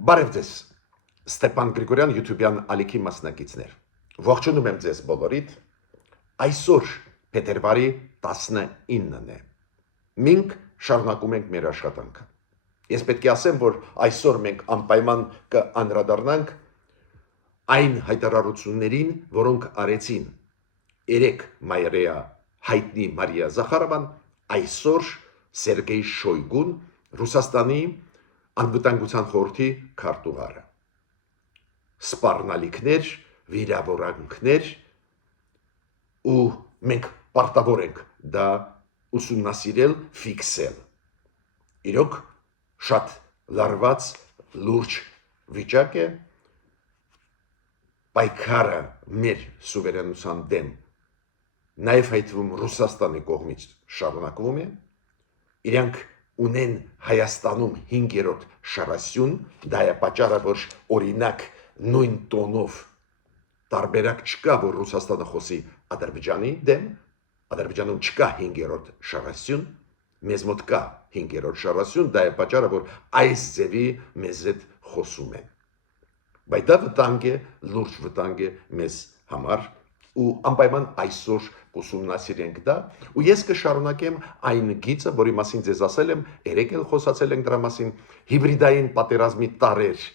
Բարև ձեզ, Ստեփան Գրիգորյան YouTube-յան ալիքի մասնակիցներ։ Ողջունում եմ ձեզ բոլորիդ։ Այսօր փետրվարի 19-ն է։ Մենք շարունակում ենք մեր աշխատանքը։ Ես պետք է ասեմ, որ այսօր մենք անպայման կանդրադառնանք այն հայտարարություններին, որոնք արեցին երեք մայրեա հայտնի Մարիա Զախարովան, այսօր Սերգեյ Շոյգուն, Ռուսաստանի անվտանգության խորհրդի քարտուղարը։ Սպառնալիքներ, վիրավորանքներ ու մենք պարտավոր ենք դա ուսումնասիրել, ֆիքսել։ Իրոք շատ լարված լուրջ վիճակ է, պայքարը մեր սուվերենության դեմ, նաև հայտվում Ռուսաստանի կողմից շարունակվում է, իրանք ունեն Հայաստանում 5-րդ շարասյուն, դա է պատճառը, որ օրինակ նույն տոնով տարբերակ չկա, որ Ռուսաստանը խոսի Ադրբեջանի դեմ, Ադրբեջանում չկա 5-րդ շարասյուն, մեզ մոտ կա 5-րդ շարասյուն, դա է պատճառը, որ այս ձևի մեզ հետ խոսում են։ Բայց դա վտանգ է, լուրջ վտանգ է մեզ համար ու անպայման այսօր կուսումնասիրենք դա ու ես կշարունակեմ այն գիծը, որի մասին ձեզ ասել եմ, երեք էլ խոսացել ենք դրա մասին, հիբրիդային պատերազմի տարեր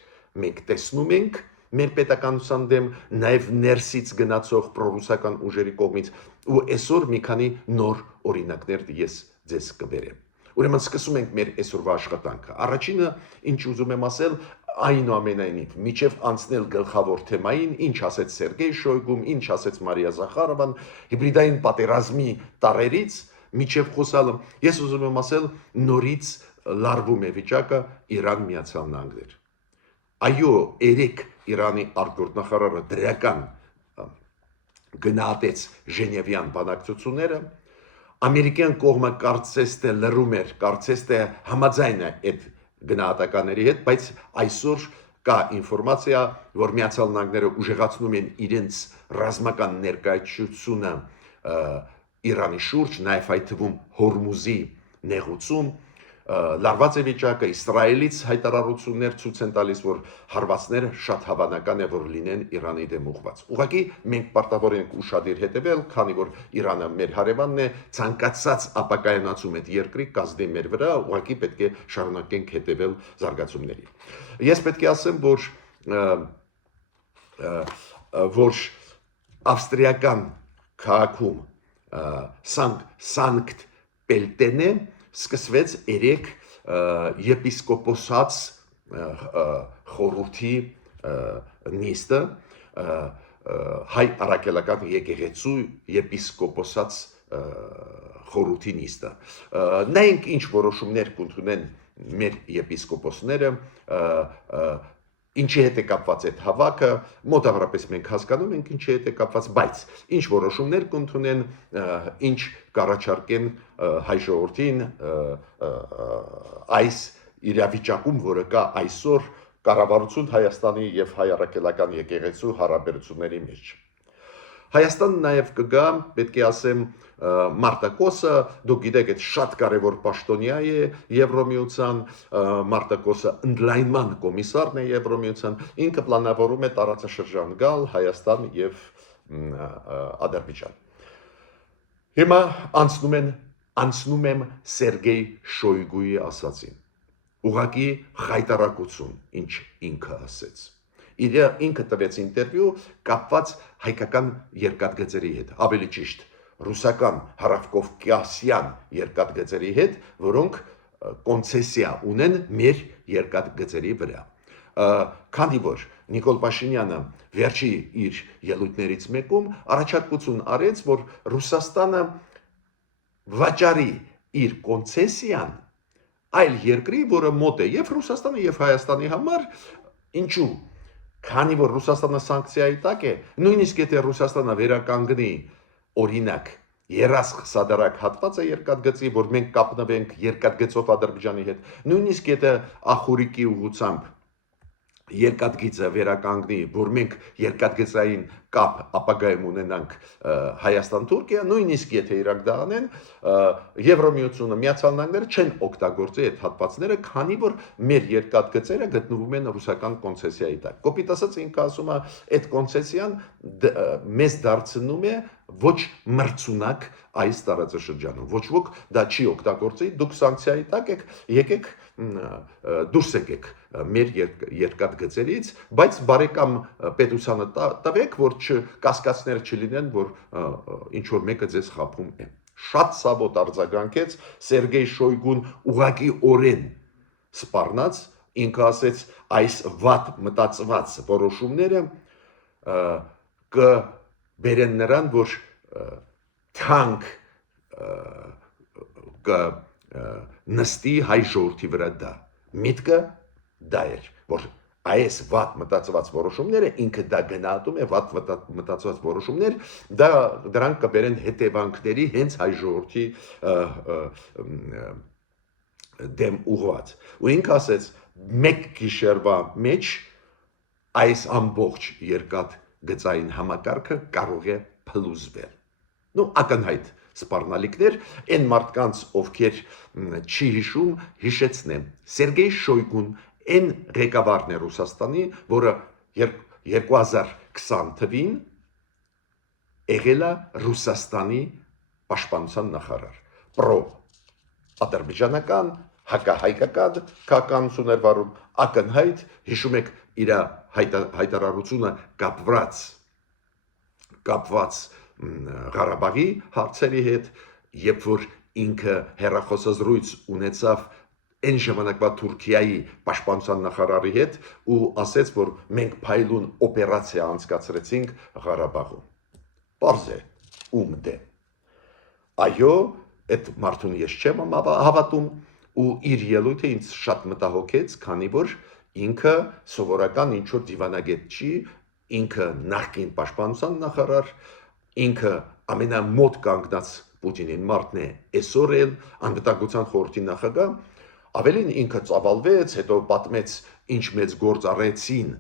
մենք տեսնում ենք մեր պետականության դեմ, նաև ներսից գնացող պրոռուսական ուժերի կողմից ու այսօր մի քանի նոր օրինակներ ես ձեզ կբերեմ։ Ուրեմն սկսում ենք մեր այսօրվա աշխատանքը։ Առաջինը, ինչ ուզում եմ ասել, այնուամենայնիվ, միջև անցնել գլխավոր թեմային, ինչ ասեց Սերգեյ Շոյգուն, ինչ ասեց Մարիա Զախարովան, հիբրիդային պատերազմի տարերից միջև խոսալը, ես ուզում եմ ասել, նորից լարվում է վիճակը Իրան-Միացյալ Նահանգներ։ Այո, երեք Իրանի արտգործնախարարը դրական գնահատեց Ժենևյան բանակցությունները, ամերիկյան կողմը կարծես թե լռում էր, կարծես թե համաձայն է այդ գնահատականների հետ, բայց այսօր կա ինֆորմացիա, որ Միացյալ Նահանգները ուժեղացնում են իրենց ռազմական ներկայացությունը Իրանի շուրջ, նաև այդ թվում Հորմուզի նեղուցում, լարված է վիճակը, Իսրայելից հայտարարություններ ցույց են տալիս, որ հարվածները շատ հավանական է, որ լինեն Իրանի դեմ ուղղված։ Ուղղակի մենք պարտավոր ենք ուշադիր հետևել, քանի որ Իրանը մեր հարևանն է, ցանկացած ապակայունացում այդ երկրի կազդի մեր վրա, ուղղակի պետք է շարունակենք հետևել զարգացումներին։ Ես պետք է ասեմ, որ ավստրիական քաղաքում Սանկտ Պելտենե սկսվեց երեք եպիսկոպոսաց խորհրդի նիստը, հայ առաքելական եկեղեցու եպիսկոպոսաց խորհրդի նիստը։ Նայենք ինչ որոշումներ կընդունեն մեր եպիսկոպոսները, ինչի հետ է կապված այդ հավաքը, մոտավորապես մենք հասկանում ենք ինչի հետ է կապված, բայց ինչ որոշումներ կընդունեն, ինչ կառաջարկեն հայ ժողովրդին այս իրավիճակում, որը կա այսօր կառավարություն Հայաստանի եւ հայ առաքելական եկեղեցու հարաբերությունների մեջ։ Հայաստանը նաև կգա, պետք է ասեմ, Մարտակոսը, դուք գիտեք, այդ շատ կարևոր պաշտոնյա է Եվրոմիության, Մարտակոսը ընդլայնման կոմիսարն է Եվրոմիության, ինքը պլանավորում է տարածաշրջան գալ Հայաստան եւ Ադրբեջան։ Հիմա անցնում եմ Սերգեյ Շոյգուի ասածին։ Ուղղակի խայտարակություն, ինչ ինքը ասեց։ Ինքը տվեց ինտերվյու կապված հայկական երկաթգծերի հետ, ավելի ճիշտ ռուսական հարավկովկասյան երկաթգծերի հետ, որոնք կոնցեսիա ունեն մեր երկաթգծերի վրա։ Քանի որ Նիկոլ Փաշինյանը վերջի իր ելույթներից մեկում առաջարկություն արեց, որ Ռուսաստանը վաճառի իր կոնցեսիան այլ երկրի, որը մոտ է եւ Ռուսաստանը եւ Հայաստանի համար, ինչու։ Քանի որ Ռուսաստանը սանկցիայի տակ է, նույնիսկ եթե Ռուսաստանը վերականգնի օրինակ երասխ սադարակ հատվածը երկաթգծի, որ մենք կապնվենք երկաթգծով Ադրբեջանի հետ, նույնիսկ եթե ախուրիկի ուղղությամբ երկաթգիծը վերականգնի, որ մենք երկաթգծային կապ ապագայում ունենանք Հայաստան-Թուրքիա, նույնիսկ եթե իրակ դա անեն, Եվրոմիությունը, Միացյալ Նահանգները չեն օգտագործի այդ հատվածները, քանի որ մեր երկաթգծերը գտնվում են ռուսական կոնցեսիայի տակ։ Կոպիտ ասած ինքը ասում է, այդ կոնցեսիան մեզ դարձնում է ոչ մրցունակ այս տարածաշրջանում։ Ոչ ոք դա չի օգտագործի, դուք սանկցիայի տակ եք, եկեք դուրս եկեք մեր երկաթգծերից, բայց բարեկամ պետությանը տվեք, որ կասկածներ չլինեն, որ ինչ որ մեկը ձեզ խաբում է։ Շատ սավոտ արձագանքեց Սերգեյ Շոյգուն ուղակի օրեն սպառնաց, ինքը ասեց այս վատ մտածված որոշումները կբերեն նրան, որ թանկ նստի հայ ժողովրդի վրա դա։ Միտքը դա էր, որ այս վատ մտածված որոշումները ինքը դա գնահատում է վատ մտածված որոշումներ, դրանք կբերեն հետևանքների հենց հայ ժողովրդի դեմ ուղղված։ Ու ինքը ասեց, մեկ գիշերվա մեջ այս ամբողջ երկաթգծային համակարգը կարող է փլուզվել։ Նու ակնհայտ սպառնալիքներ, այն մարդկանց, ովքեր չի հիշում, հիշեցնեմ։ Սերգեյ Շոյգուն այն ղեկավարն է Ռուսաստանի, որը 2020 թվին եղել է Ռուսաստանի պաշտպանության նախարար։ Պրո ադրբեջանական, հակահայկական քաղաքականություն էր վարում, ակնհայտ, հիշում եք իր հայտարարությունը կապված Ղարաբաղի հարցերի հետ, երբ որ ինքը հեռախոսազրույց ունեցավ այն ժամանակվա Թուրքիայի պաշտպանության նախարարի հետ ու ասեց, որ մենք փայլուն օպերացիա անցկացրեցինք Ղարաբաղում։ Պարզ է, ում դեմ։ Այո, այդ մարդուն ես չեմ հավատում ու իր ելույթը ինձ շատ մտահոգեց, քանի որ ինքը սովորական ինչ որ դիվանագետ չի, ինքը նախկին պաշտպանության նախարար, ինքը ամենամոտ կանգնած Պուտինին մարդն է այսօր էլ անվտանգության խորհրդի նախագահ, ավելին ինքը ծավալվեց, հետո պատմեց ինչ մեծ գործ արեցին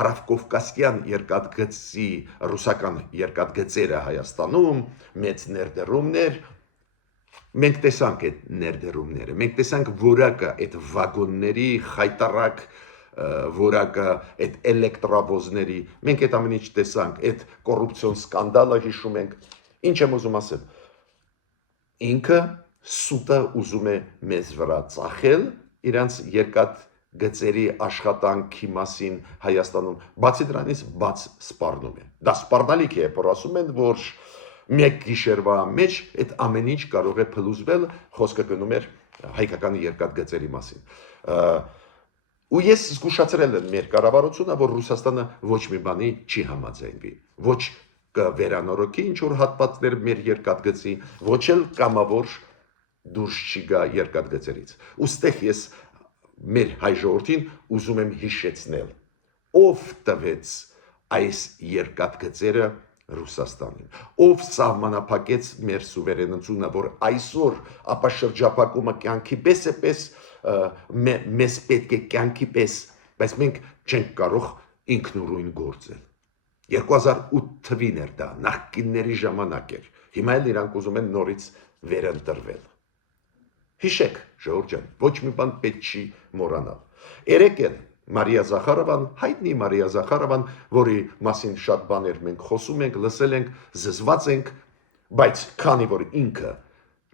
Հարավկովկասյան երկաթգծի ռուսական երկաթգծերը Հայաստանում, մեծ ներդրումներ, մենք տեսանք այդ ներդրումները, մենք տեսանք որակը այդ վագոնների խայտարակ որակը, այդ էլեկտրավոզների, մենք այդ ամեն ինչ տեսանք, այդ կոռուպցիոն սկանդալը հիշում ենք, ինչ եմ ուզում ասել, ինքը սուտը ուզում է մեզ վրա ծախել իրանց երկաթգծերի աշխատանքի մասին Հայաստանում, բացի դրանից բաց սպառնում է, դա սպառնալիք է, որ ասում են, որ մեկ գիշերվա մեջ այդ ամեն ինչ կարող է փլուզվել, խոսքը գնում էր հայկական երկաթգծերի մասին։ Ու ես զգուշացրել եմ մեր կառավարությունը, որ Ռուսաստանը ոչ մի բանի չի համաձայնվի, ոչ կվերանորոգի ինչ որ հատվածներ մեր երկաթգծի, ոչ էլ կամավոր դուրս չի գա երկաթգծերից։ Ոստեղ ես մեր հայ ժողովրդին ուզում եմ հիշեցնել, ով տվեց այս երկաթգծերը Ռուսաստանին, ով սահմանափակեց մեր սուվերենությունը, որ այսօր ապաշրջապակումը կյանքի պես է պես մեզ պետք է կյանքի պես, բայց մենք չենք կարող ինքնուրույն գործել։ 2008 թվին էր դա, նախկինների ժամանակ էր, հիմա էլ իրանք ուզում են նորից վերընտրվել։ Հիշեք, ժողովուրդ ջան, ոչ մի բան պետք չի մոռանալ։ Երեկ էլ Մարիա Զախարովան, հայտնի Մարիա Զախարովան, որի մասին շատ բաներ մենք խոսում ենք, լսել ենք, զզված ենք, բայց քանի որ ինքը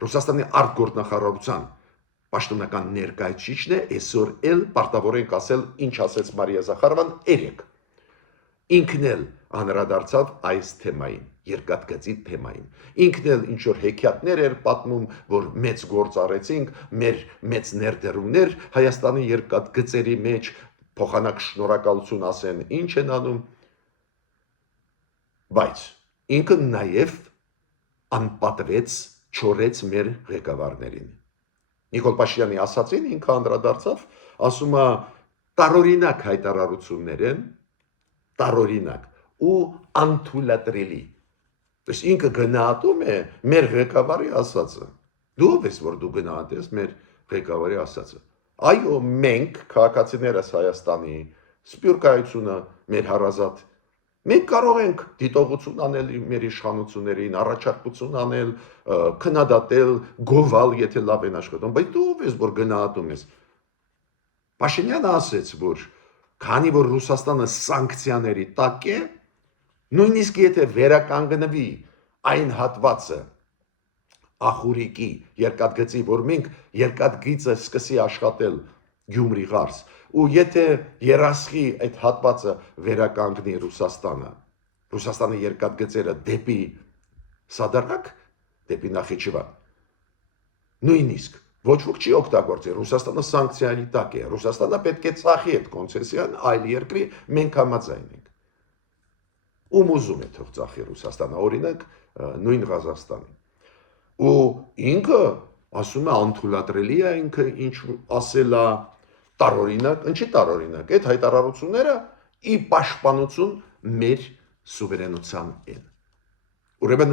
Ռուսաստանի արտգործնախարարության պաշտոնական ներկայացուցիչն է, այսօր էլ պարտավոր ենք ասել, ինչ ասեց Մարիա Զախարովան երեկ։ Ինքն էլ անդրադարձավ այս թեմային, երկաթգծի թեմային։ Ինքն էլ ինչ որ հեքիաթներ էր պատմում, որ մեծ գործ արեցինք, մեր մեծ ներդրումներ Հայաստանի երկաթգծերի մեջ, փոխանակ շնորհակալություն ասեն, ինչ են անում, բայց ինքը նաև անպատվեց, չորեց մեր ղեկավարներին։ Նիկոլ Փաշինյանի ասացին ինքը անդրադարձավ, ասում է տարօրինակ հայտարարություններ են, տարօրինակ ու անթույլատրելի։ Դες ինքը գնահատում է մեր ղեկավարի ասածը։ Դու ով ես որ դու գնահատես մեր ղեկավարի ասածը։ Այո, մենք քաղաքացիներս Հայաստանի սփյուռքայությունը մեր հարազատ։ Մենք կարող ենք դիտողություն անել մեր իշխանություններին, առաջարկություն անել, քննադատել, գովալ, եթե լավ են աշխատում, բայց դու ով ես, որ գնահատում ես։ Փաշինյանը ասեց, որ քանի որ Ռուսաստանը սանկցիաների տակ է, նույնիսկ եթե վերականգնվի այն հատվածը ախուրիկի երկաթգծի, որ մենք երկաթգիծը սկսի աշխատել Գյումրի ղարս, ու եթե երասխի այդ հատվածը վերականգնի Ռուսաստանը երկաթգծերը դեպի Սադարակ, դեպի Նախիջևան, նույնիսկ ոչ ոք չի օգտագործի, Ռուսաստանը սանկցիայի տակ է, Ռուսաստանը պետք է ծախի այդ կոնցեսիան այլ երկրի, մենք համաձայն ենք։ Ում ուզում է թող ծախի Ռուսաստանը, օրինակ նույն Ղազախստանի։ Ու ինքը ասում է անթույլատրելի է, ինքը ինչ ասել է տարօրինակ, ինչի տարօրինակ, այդ հայտարարությունները ի պաշտպանություն մեր սուվերենության են։ Ուրեմն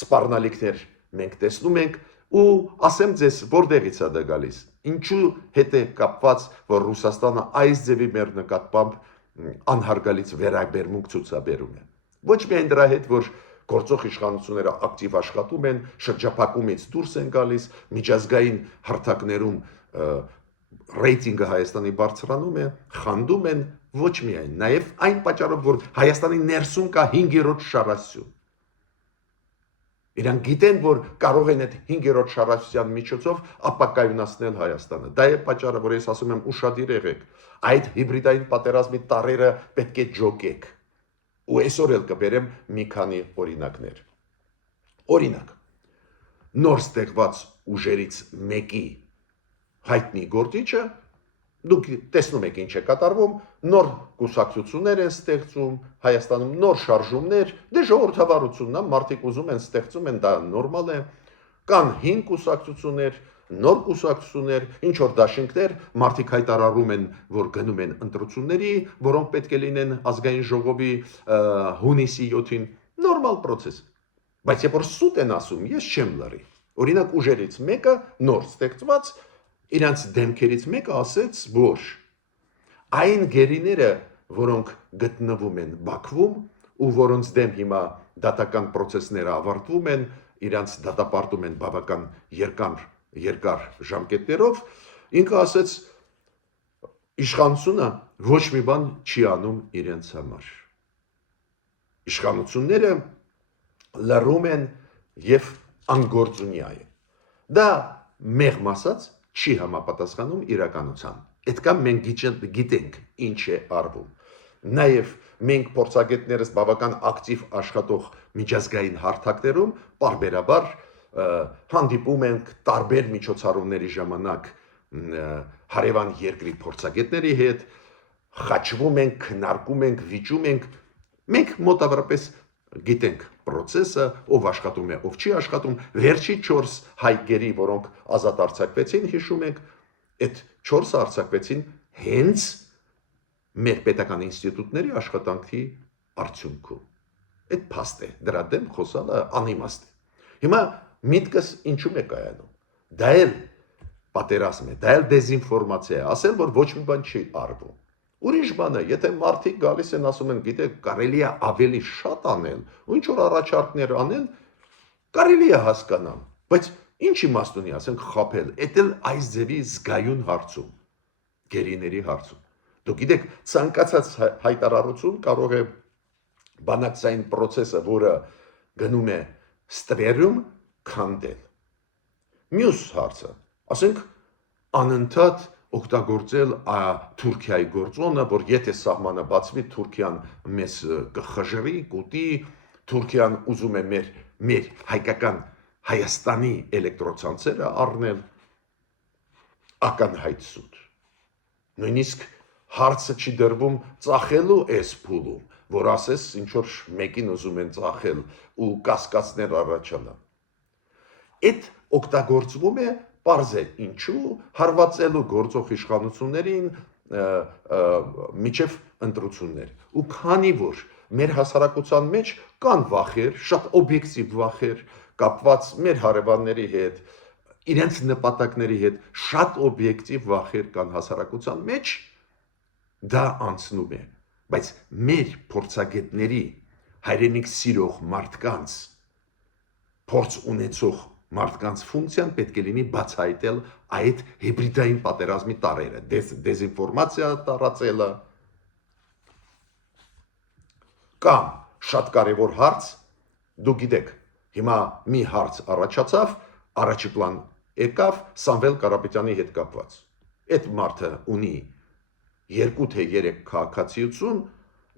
սպառնալիքներ մենք տեսնում ենք ու ասեմ ձեզ որտեղից է դա գալիս։ Ինչու հետ է կապված, որ Ռուսաստանը այս ձևի մեր նկատմամբ անհարգալից վերաբերմունք ցուցաբերում է։ Ոչ միայն դրա հետ, որ գործող իշխանությունները ակտիվ աշխատում են, շրջափակումից դուրս են գալիս, միջազգային հարթակներում ռեյտինգը Հայաստանի բարձրանում է, խանդում են, ոչ միայն, նաև այն պատճառով, որ Հայաստանի ներսում կա 5-րդ շարասյուն։ Իրանք գիտեն, որ կարող են այդ 5-րդ շարասյության միջոցով ապակայունացնել Հայաստանը։ Դա է պատճառը, որ ես ասում եմ ուշադիր եղեք, այդ հիբրիդային պատերազմի տարրերը պետք է ջոկեք։ Ու այսօր էլ կբերեմ մի քանի օրինակներ։ Օրինակ, նոր ստեղված ուժերից մեկի հայտնի գործիչը, դուք տեսնում եք ինչ է կատարվում, նոր կուսակցություններ են ստեղծում, Հայաստանում նոր շարժումներ, դե ժողովրդավարությունն է, մարդիկ ուզում են ստեղծում են, դա նորմալ է, կան 5 կուսակցություններ, նոր կուսակցություններ, ինչ որ դաշինքներ, մարդիկ հայտարարում են, որ գնում են ընտրությունների, որոնք պետք է լինեն ազգային ժողովի հունիսի 7-ին, նորմալ process։ Բայց երբ որ սուտ են ասում, ես չեմ լռի։ Օրինակ ուժերից մեկը նոր ստեղծված, իրանց դեմքերից մեկը ասեց, որ այն գերիները, որոնք գտնվում են Բաքվում ու որոնց դեմ հիմա դատական process-ները ավարտվում են, իրանց դատապարտում են բավական երկար ժամկետներով, ինքը ասեց իշխանությունը ոչ մի բան չի անում իրենց համար։ Իշխանությունները լռում են եւ անգործունյա են։ Դա մեղմ ասած չի համապատասխանում իրականության։ Այդքան մենք գիտենք ինչ է արվում։ Նաև մենք փորձագետներս բավական ակտիվ աշխատող միջազգային հարթակներում բարբերաբար հանդիպում ենք տարբեր միջոցառումների ժամանակ հարևան երկրի փորձագետների հետ, խաչվում ենք, քննարկում ենք, վիճում ենք, մենք մոտավորապես գիտենք process-ը, ով աշխատում է, ով չի աշխատում, վերջի 4 հայկերի, որոնք ազատ արձակվեցին, հիշում եք, այդ 4-ը արձակվեցին հենց մեր պետական ինստիտուտների աշխատանքի արդյունքում։ Այդ փաստ է, դրա դեմ խոսալը անիմաստ է։ Հիմա միտքս ինչու՞մ է կայանում։ Դա էլ պատերազմ է, դա էլ դեզինֆորմացիա է, ասել, որ ոչ մի բան չի արվում։ Ուրիշ բան է, եթե մարդիկ գալիս են ասում են, գիտեք, կարելի է ավելի շատ անել, ու ինչ որ առաջարկներ անել, կարելի է հասկանալ, բայց ինչ իմաստ ունի, ասենք, խաբել, էդ էլ այս ձևի զգայուն հարցում, գերիների հարցում։ Դուք գիտեք, ցանկացած հայտարարություն կարող է բանակցային process-ը, որը գնում է ստվերում, քանդել։ Մյուս հարցը, ասենք, անընդհատ օգտագործել Թուրքիայի գործոնը, որ եթե սահմանը բացվի, Թուրքիան մեզ կխժռի, կուտի, Թուրքիան ուզում է մեր հայկական Հայաստանի էլեկտրոցանցերը առնել, ակնհայտ սուտ։ Նույնիսկ հարցը չի դրվում ծախելու այս փուլում, որ ասես ինչ որ մեկին ուզում են ծախել ու կասկածներ առաջանան։ Այդ օգտագործվում է պարզ է ինչու հարվածելու գործող իշխանություններին միջև ընտրություններ։ Ու քանի որ մեր հասարակության մեջ կան վախեր, շատ օբյեկտիվ վախեր, կապված մեր հարևանների հետ, իրենց նպատակների հետ, շատ օբյեկտիվ վախեր կան հասարակության մեջ, դա անցնում է, բայց մեր փորձագետների հայրենիք սիրող մարդկանց փորձ ունեցող մարդկանց ֆունկցիան պետք է լինի բացահայտել այդ հիբրիդային պատերազմի տարրերը, դեզինֆորմացիա տարածելը կամ շատ կարևոր հարց, դու գիտեք, հիմա մի հարց առաջացավ, առաջի պլան եկավ Սամվել Կարապետյանի հետ կապված։ Այդ մարդը ունի 2 թե 3 քաղաքացիություն,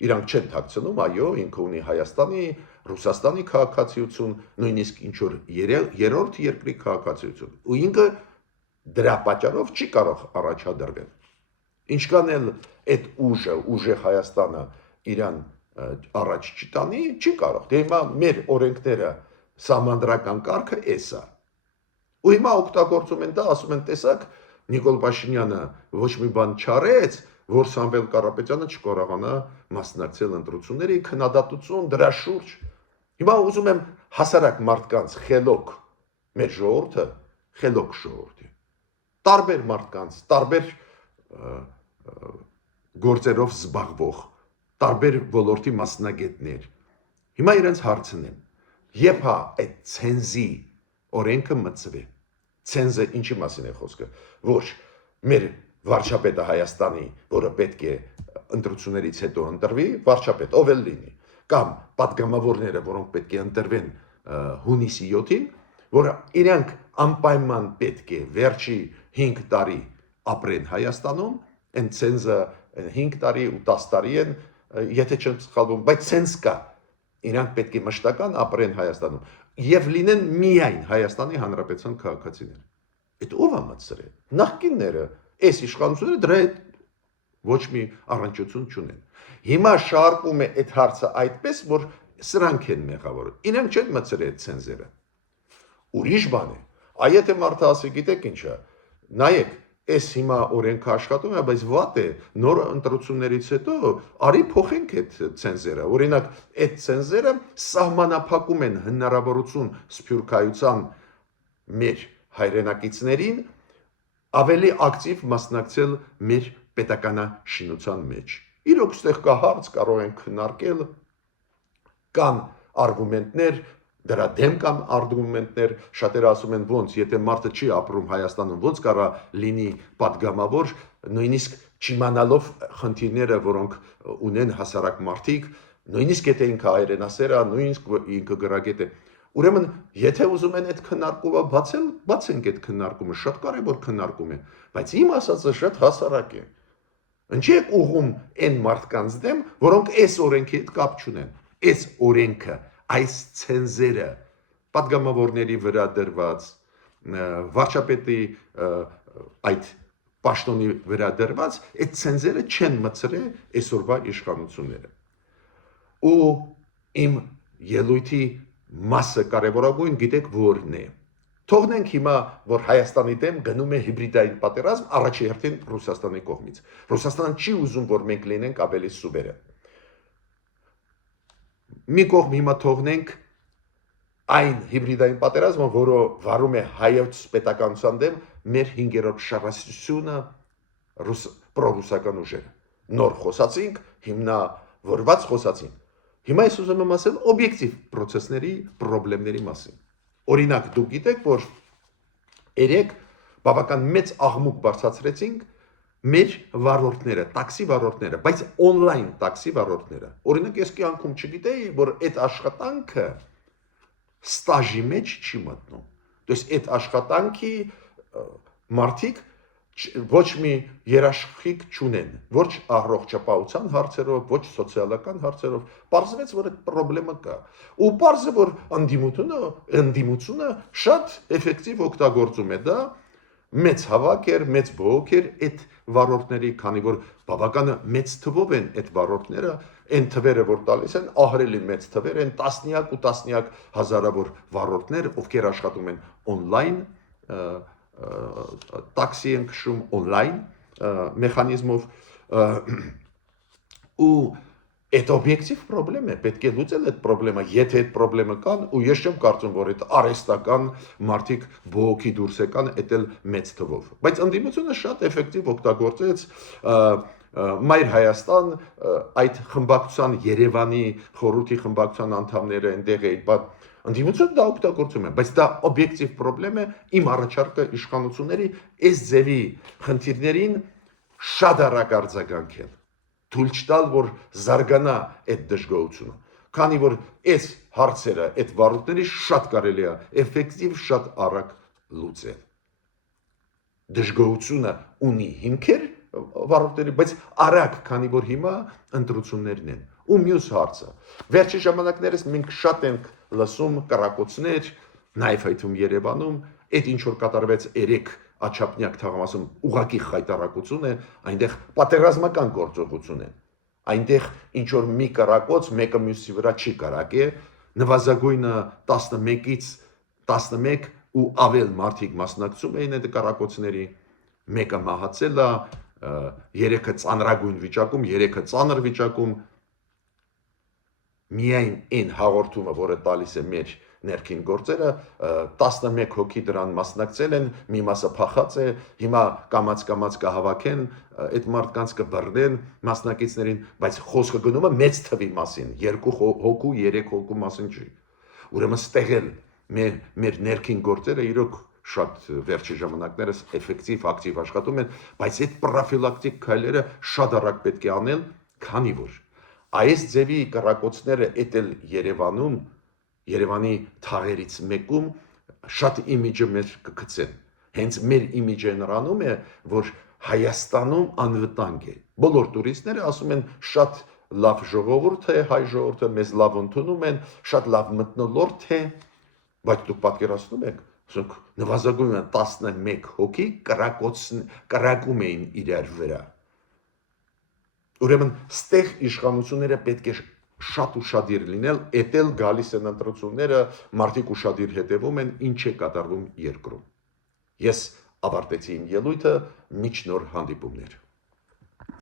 իրանք չեն թաքցնում, այո, ինքը ունի Հայաստանի, Ռուսաստանի քաղաքացիություն, նույնիսկ ինչ որ երրորդ երկրի քաղաքացիություն, ու ինքը դրա պատճառով չի կարող առաջադրվել։ Ինչքան էլ այդ ուժը Հայաստանը իրան առաջ չտանի, չի կարող։ Դե հիմա մեր օրենքները սահմանադրական կարգը էս է։ Ու հիմա օգտագործում են դա, ասում են, տեսակ, Նիկոլ Փաշինյանը ոչ մի բան չարեց, որ Սամվել Կարապետյանը չկարողանա մասնակցել ընտրությունների, քննադատություն դրա շուրջ։ Հիմա ուզում եմ հասարակ մարդկանց խելոք, մեր ժողովուրդը խելոք ժողովուրդ է։ Տարբեր մարդկանց, տարբեր գործերով զբաղվող, տարբեր ոլորտի մասնագետներ։ Հիմա իրենց հարցն եմ, երբ այդ ցենզի օրենքը մտցվի։ Ցենզը ինչի մասին է խոսքը, ոչ մեր վարչապետը Հայաստանի, որը պետք է ընտրություններից հետո ընտրվի, վարչապետ, ով էլ լինի, կամ պատգամավորները, որոնք պետք է ընտրվեն հունիսի 7-ին, որ իրանք անպայման պետք է վերջի 5 տարի ապրեն Հայաստանում, այն ցենզը 5 տարի ու 10 տարի են, եթե չեմ սխալվում, բայց ցենզ կա, իրանք պետք է մշտական ապրեն Հայաստանում եւ լինեն միայն Հայաստանի Հանրապետության քաղաքացիներ։ Այդ ով է մտցրել։ Նախկինները, այս իշխանությունները դրա հետ ոչ մի առնչություն չունեն։ Հիմա շարքում է այդ հարցը այդպես, որ սրանք են մեղավորը։ Իրենք չեն մտցրել այդ ցենզերը։ Ուրիշ բան է։ Եթե մարդը ասի, գիտեք ինչ է, նայեք, այս հիմա օրենքը աշխատում է, բայց վատ է, նոր ընտրություններից հետո արի փոխենք այդ ցենզերը։ Օրինակ, այդ ցենզերը սահմանափակում են հնարավորություն սփյուռքայության մեր հայրենակիցներին ավելի ակտիվ մասնակցել մեր պետականաշինության մեջ։ Իրոք ստեղ կա հարց, կարող են քննարկել, կան արգումենտներ, դրա դեմ կամ արգումենտներ, շատերը ասում են ոնց, եթե մարդը չի ապրում Հայաստանում, ոնց կարա լինի պատգամավոր, նույնիսկ չիմանալով խնդիրները, որոնք ունեն հասարակ մարդիկ, նույնիսկ եթե ինքը հայրենասեր է, նույնիսկ ինքը գրագետ է։ Ուրեմն, եթե ուզում են այդ քննարկումը բացել, բացենք այդ քննարկումը, շատ կարևոր քննարկում է, բայց իմ ասածը շատ հասարակ է։ Ինչի եք ուղում այն մարդկանց դեմ, որոնք այս օրենքի հետ կապ չունեն։ Այս օրենքը, այս ցենզերը, պատգամավորների վրա դրված, վարչապետի այդ պաշտոնի վրա դրված, այդ ցենզերը չեն մտցրել այսօրվա իշխանությունները։ Ու իմ ելույթի մասը կարևորագույն գիտեք որն է։ Թողնենք հիմա, որ Հայաստանի դեմ գնում է հիբրիդային պատերազմ առաջի հերթին Ռուսաստանի կողմից։ Ռուսաստանը չի ուզում, որ մենք լինենք ավելի սուվերեն։ Մի կողմ հիմա թողնենք այն հիբրիդային պատերազմը, որը վարում է հայոց պետականության դեմ մեր 5-րդ շարասյունը պրոռուսական ուժերը։ Նոր խոսացինք, հիմնավորված խոսացինք։ Հիմա ես ուզում եմ ասել օբյեկտիվ process-ների, խնդիրների մասին։ Օրինակ, դուք գիտեք, որ երեք բավական մեծ աղմուկ բարձրացրեցինք մեր վարորդները, տաքսի վարորդները, բայց on-line տաքսի վարորդները։ Օրինակ, ես կյանքում չգիտեի, որ այդ աշխատանքը ստաժի մեջ չի մտնում։ То есть այդ աշխատանքի մարդիկ ոչ մի երաշխիք չունեն, ոչ առողջապահության հարցերով, ոչ սոցիալական հարցերով, պարզվեց, որ այդ խնդրեմը կա։ Ու պարզը, որ ընդդիմությունը շատ էֆեկտիվ օգտագործում է դա, մեծ հավաք էր, մեծ բողոք էր այդ վարորդների, քանի որ բավական մեծ թվով են այդ վարորդները, այն թվերը, որ տալիս են, ահռելի մեծ թվեր են, տասնյակ ու տասնյակ հազարավոր վարորդներ, ովքեր աշխատում են on-line, տաքսի են քշում on-line մեխանիզմով ու այդ օբյեկտիվ խնդրեմ է, պետք է լուծել այդ խնդրեմը, եթե այդ խնդրեմը կան, ու ես չեմ կարծում, որ այդ արհեստական մարդիկ բողոքի դուրս եկան, այդ էլ մեծ թվով։ Բայց ընդդիմությունը շատ էֆեկտիվ օգտագործեց Մայր Հայաստան այդ խմբակցության Երևանի խորհրդի խմբակցության անդամները այնտեղ էին, բայց ընդդիմությունը դա օգտագործում է, բայց դա օբյեկտիվ խնդրեմ է իմ առաջարկը իշխանությունների այս ձևի խնդիրներին շատ արագ արձագանքել, թույլ չտալ, որ զարգանա այդ դժգոհությունը, քանի որ այս հարցերը, այդ վարույթների շատ կարելի է էֆեկտիվ շատ արագ լուծել։ Դժգոհությունը ունի հիմքեր վարորդների, բայց արագ, քանի որ հիմա ընտրություններն են։ Ու մյուս հարցը, վերջի ժամանակներս մենք շատ ենք լսում կրակոցներ, նաև այդում Երևանում, այդ ինչ որ կատարվեց երեք Աչափնյակ թաղամասում ուղակի խայտարակություն է, այնտեղ պատերազմական գործողություն է։ Այնտեղ ինչ որ մի կրակոց մեկը մյուսի վրա չի կարակե, նվազագույնը 11-ից 11 ու ավել մարդիկ մասնակցում էին այդ կրակոցների, մեկը մահացել է, երեքը ծանրագույն վիճակում, երեքը ծանր վիճակում, միայն այն հաղորդումը, որը տալիս է մեր ներքին գործերը, 11 հոգի դրան մասնակցել են, մի մասը փախած է, հիմա կամաց կհավաքեն, այդ մարդկանց կբռնեն մասնակիցներին, բայց խոսքը գնում է մեծ թվի մասին, 2 հոգու, 3 հոգու մասին չի։ Ուրեմն ստեղել մեր ներքին գործերը իրոք շատ վերջի ժամանակներս էֆեկտիվ, ակտիվ աշխատում են, բայց այդ պրոֆիլակտիկ քայլերը շատ արագ պետք է անել, քանի որ այս ձևի կրակոցները էտել Երևանում, Երևանի թաղերից մեկում շատ իմիջը մեր կգցեն։ Հենց մեր իմիջը նրանում է, որ Հայաստանում անվտանգ է։ Բոլոր տուրիստները ասում են շատ լավ ժողովուրդ է, հայ ժողովուրդը մեզ լավ ընդունում են, շատ լավ մթնոլորտ է, բայց դուք պատկերացնում եք, ասենք նվազագույնը 11 հոգի կրակում էին իրար վրա։ Ուրեմն ստեղ իշխանությունները պետք է շատ ուշադիր լինել, էտել գալիս են ընտրությունները, մարդիկ ուշադիր հետևում են, ինչ է կատարվում երկրում։ Ես ավարտեցի իմ ելույթը, միջ նոր հանդիպումներ։